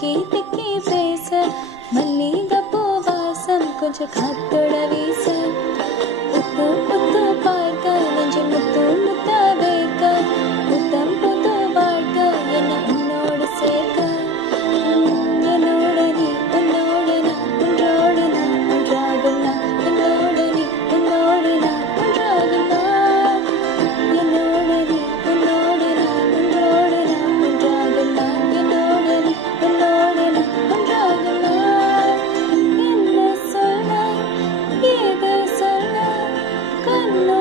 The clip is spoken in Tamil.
திக்கி திக்கி பேச மல்லிகைப்பூ வாசம் கொஞ்சம் காத்தோட வீச புத்து புத்து பார்க்க நெஞ்சு முத்து முத்த வைக்க புத்தம் புது வாழ்க்கை என்ன உன்னோடு சேர்க்க என்னோட நீ உன்னோடு நான் ஒன்றோடு நான் ஒன்றாகும் நான் என்னோட நீ உன்னோடு நான் ஒன்றாகும் நான் என்னோட நீ உன்னோடு நான் ஒன்றோடு நான் ஒன்றாகும் நான் என்னோட நீ உன்னோடு நான் ஒன்றாகும் நான் என்ன சொல்ல ஏது சொல்ல கண்ணோ